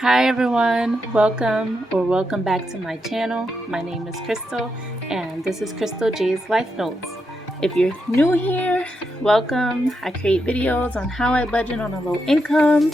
Hi everyone, welcome back to my channel. My name is Crystal and this is Crystal J's Life Notes. If you're new here, welcome. I create videos on how I budget on a low income.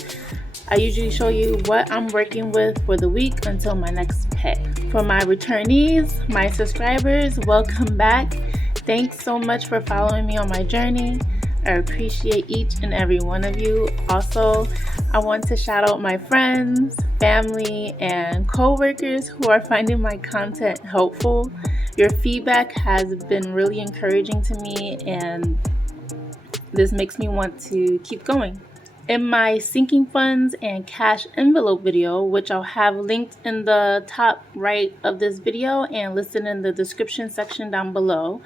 I usually show you what I'm working with for the week until my next pay. For my returnees, my subscribers, welcome back. Thanks so much for following me on my journey. I appreciate each and every one of you. Also, I want to shout out my friends, family, and co-workers who are finding my content helpful. Your feedback has been really encouraging to me, and this makes me want to keep going. In my sinking funds and cash envelope video, which I'll have linked in the top right of this video and listed in the description section down below,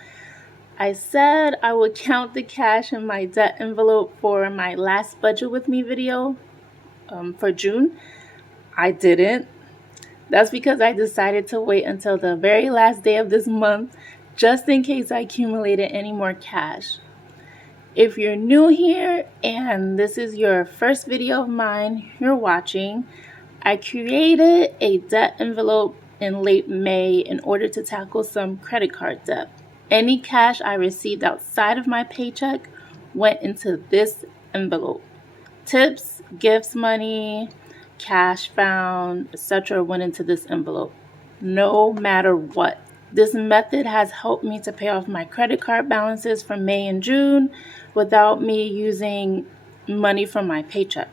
I said I would count the cash in my debt envelope for my last budget with me video for June. I didn't. That's because I decided to wait until the very last day of this month just in case I accumulated any more cash. If you're new here and this is your first video of mine you're watching, I created a debt envelope in late May in order to tackle some credit card debt. Any cash I received outside of my paycheck went into this envelope. Tips, gifts, money, cash found, etc. went into this envelope, no matter what. This method has helped me to pay off my credit card balances for May and June without me using money from my paychecks.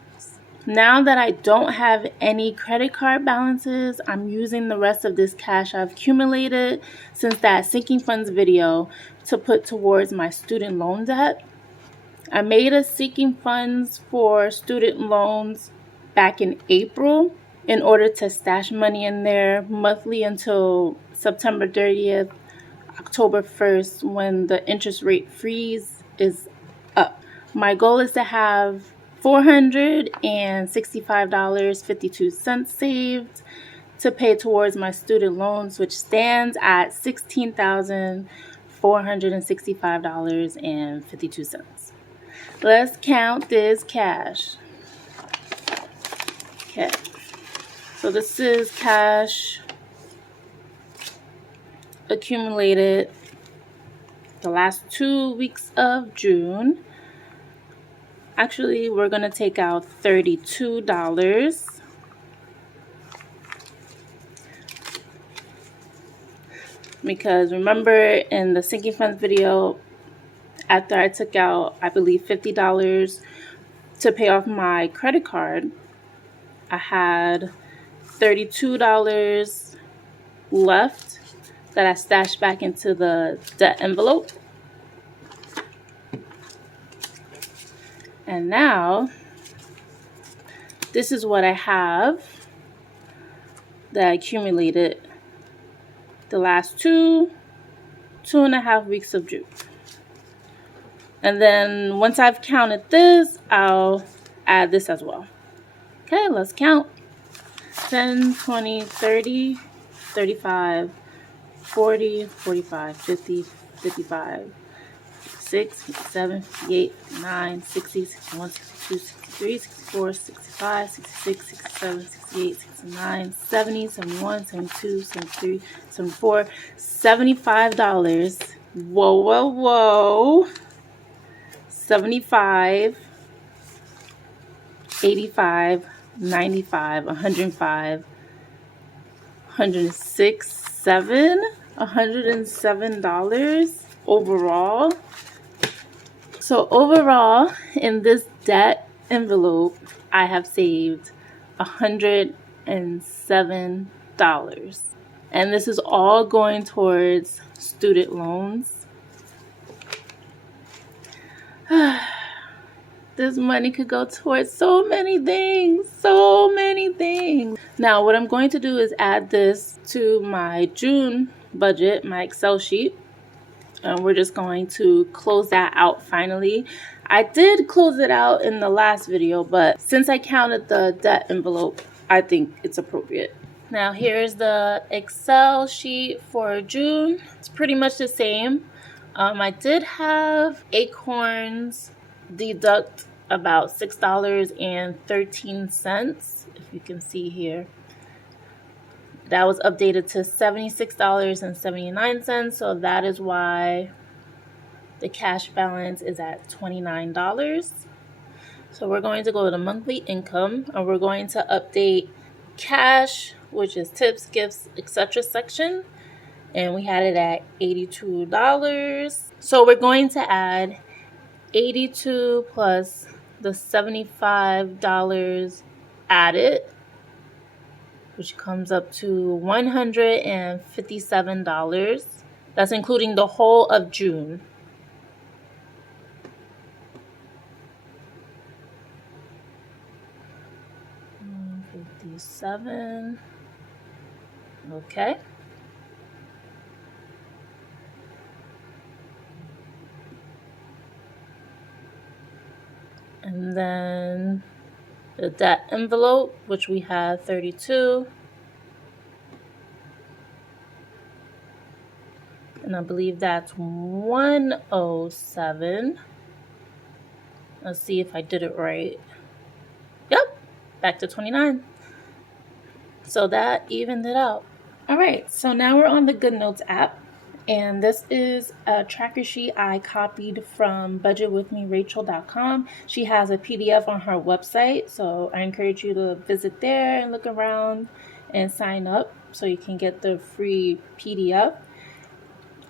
Now that I don't have any credit card balances, I'm using the rest of this cash I've accumulated since that sinking funds video to put towards my student loan debt. I made a sinking funds for student loans back in April in order to stash money in there monthly until September 30th, October 1st, when the interest rate freeze is up. My goal is to have $465.52 saved to pay towards my student loans, which stands at $16,465.52. Let's count this cash. Okay, so this is cash accumulated the last 2 weeks of June. Actually, we're going to take out $32 because remember in the sinking funds video, after I took out, I believe, $50 to pay off my credit card, I had $32 left that I stashed back into the debt envelope. And now, this is what I have that I accumulated the last two and a half weeks of June. And then once I've counted this, I'll add this as well. Okay, let's count. 10, 20, 30, 35, 40, 45, 50, 55, 56, 57, 58, 59, 60, 61, 62, 63, 64, 65, 66, 67, 68, 69, 70, 71, 72, 73, 74, $75. Whoa, whoa, whoa. 75, 85, 95, 105, 106, $107 overall. So overall, in this debt envelope, I have saved $107. And this is all going towards student loans. This money could go towards so many things. Now, what I'm going to do is add this to my June budget, my Excel sheet. And we're just going to close that out finally. I did close it out in the last video, but since I counted the debt envelope, I think it's appropriate. Now, here's the Excel sheet for June. It's pretty much the same. I did have Acorns deduct about $6.13, if you can see here. That was updated to $76.79, so that is why the cash balance is at $29. So we're going to go to monthly income, and we're going to update cash, which is tips, gifts, etc. section, and we had it at $82. So we're going to add 82 plus the $75 added, which comes up to $157. That's including the whole of June. $157. Okay. And then the debt envelope, which we had 32. And I believe that's 107. Let's see if I did it right. Yep, back to 29. So that evened it out. All right, so now we're on the GoodNotes app. And this is a tracker sheet I copied from budgetwithmerachel.com. She has a PDF on her website, so I encourage you to visit there and look around and sign up so you can get the free PDF.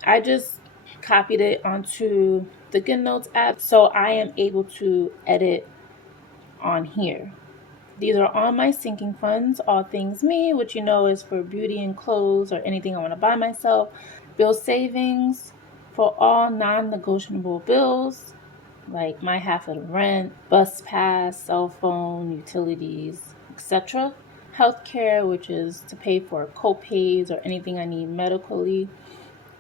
I just copied it onto the GoodNotes app, so I am able to edit on here. These are all my sinking funds, all things me, which you know is for beauty and clothes or anything I want to buy myself. Bill savings for all non-negotiable bills, like my half of the rent, bus pass, cell phone, utilities, etc. Healthcare, which is to pay for co-pays or anything I need medically.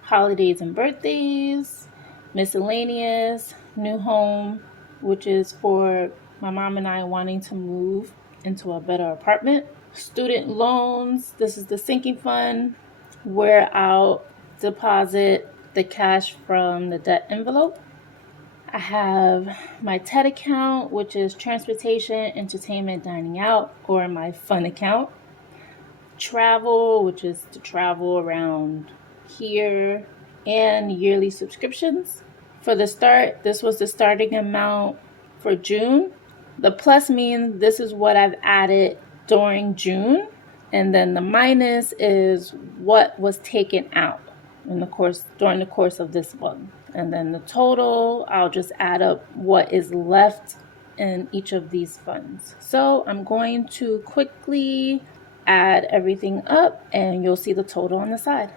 Holidays and birthdays. Miscellaneous, new home, which is for my mom and I wanting to move into a better apartment. Student loans, this is the sinking fund where I'll deposit the cash from the debt envelope. I have my TED account, which is transportation, entertainment, dining out, or my fun account. Travel, which is to travel around here, and yearly subscriptions. For the start, this was the starting amount for June. The plus means this is what I've added during June, and then the minus is what was taken out during the course of this month. And then the total, I'll just add up what is left in each of these funds. So I'm going to quickly add everything up and you'll see the total on the side.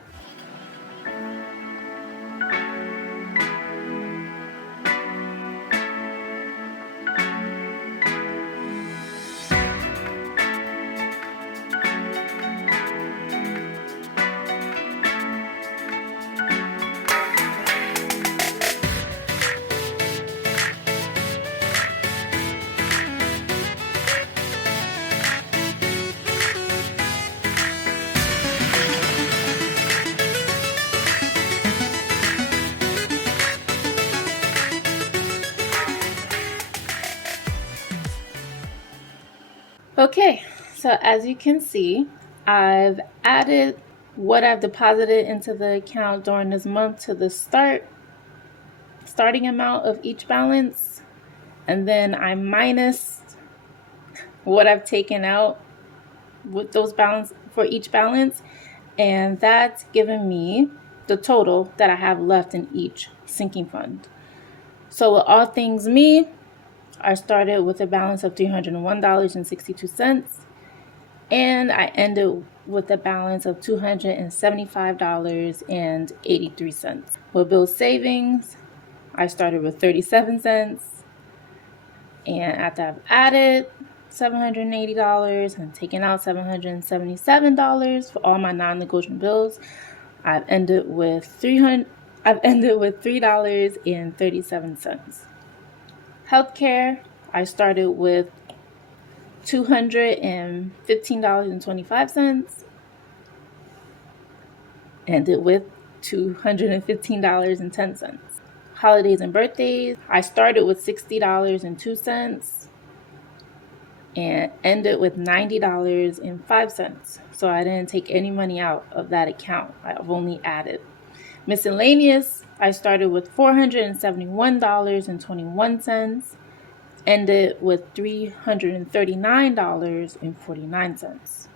Okay, so as you can see, I've added what I've deposited into the account during this month to the starting amount of each balance, and then I minus what I've taken out with those balance for each balance, and that's given me the total that I have left in each sinking fund. So with all things me, I started with a balance of $301.62, and I ended with a balance of $275.83. With bill savings, I started with 37 cents, and after I've added $780 and taken out $777 for all my non-negotiable bills, I've ended with $3.37. Healthcare, I started with $215.25, ended with $215.10. holidays and birthdays. I started with $60.02 and ended with $90.05. So I didn't take any money out of that account. I've only added. Miscellaneous, I started with $471.21, ended with $339.49.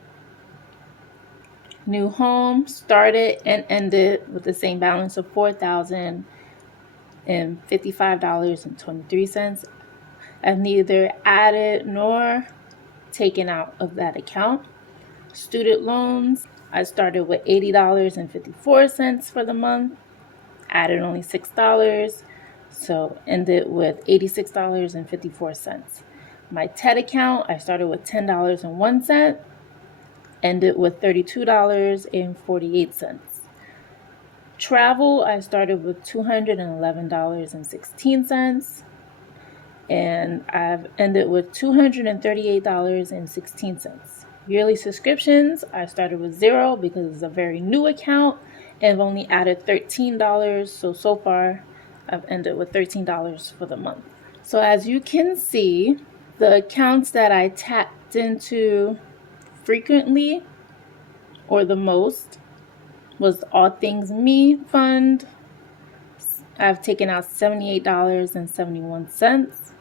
New home, started and ended with the same balance of $4,055.23. I've neither added nor taken out of that account. Student loans, I started with $80.54 for the month, added only $6, so ended with $86.54. My TED account, I started with $10.01, ended with $32.48. Travel, I started with $211.16, and I've ended with $238.16. Yearly subscriptions, I started with 0 because it's a very new account, and I've only added $13, so far I've ended with $13 for the month. So as you can see, the accounts that I tapped into frequently or the most was the All Things Me fund. I've taken out $78.71.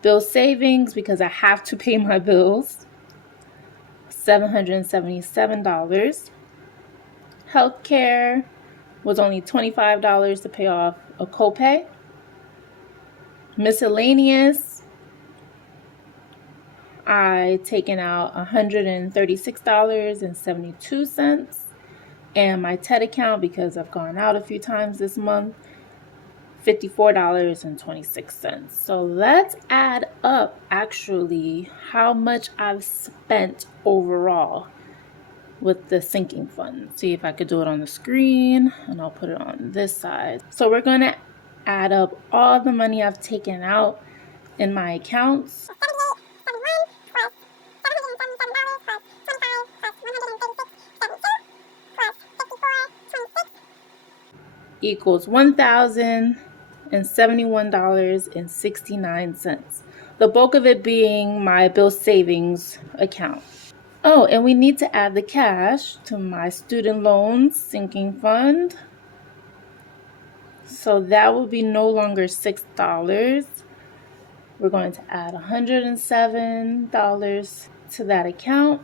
Bill savings, because I have to pay my bills, $777. Healthcare was only $25 to pay off a copay. Miscellaneous, I taken out $136.72. And my TED account, because I've gone out a few times this month, $54.26. So let's add up actually how much I've spent overall with the sinking fund. See if I could do it on the screen, and I'll put it on this side. So we're going to add up all the money I've taken out in my accounts. Equals $1,071.69. The bulk of it being my bill savings account. Oh, and we need to add the cash to my student loans sinking fund. So that will be no longer $6. We're going to add $107 to that account.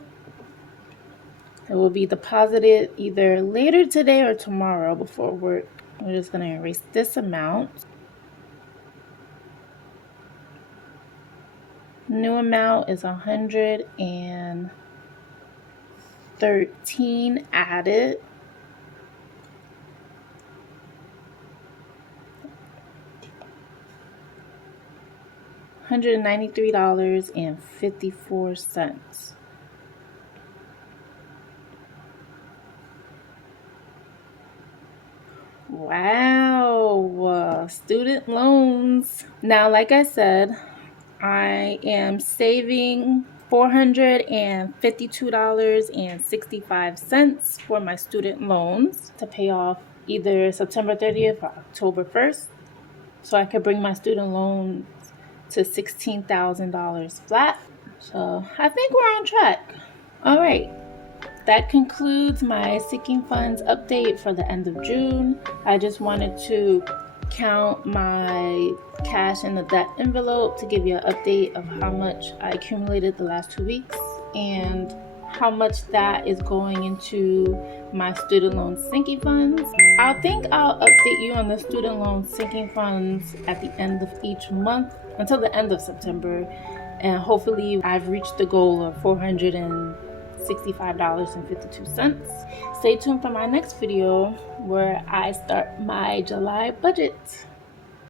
It will be deposited either later today or tomorrow before work. We're just going to erase this amount. New amount is $113 added. $193.54. Wow, student loans. Now, like I said, I am saving $452.65 for my student loans to pay off either September 30th or October 1st. So I could bring my student loans to $16,000 flat. So I think we're on track. All right. That concludes my sinking funds update for the end of June. I just wanted to count my cash in the debt envelope to give you an update of how much I accumulated the last 2 weeks and how much that is going into my student loan sinking funds. I think I'll update you on the student loan sinking funds at the end of each month until the end of September, and hopefully I've reached the goal of $465.52. Stay tuned for my next video where I start my July budget.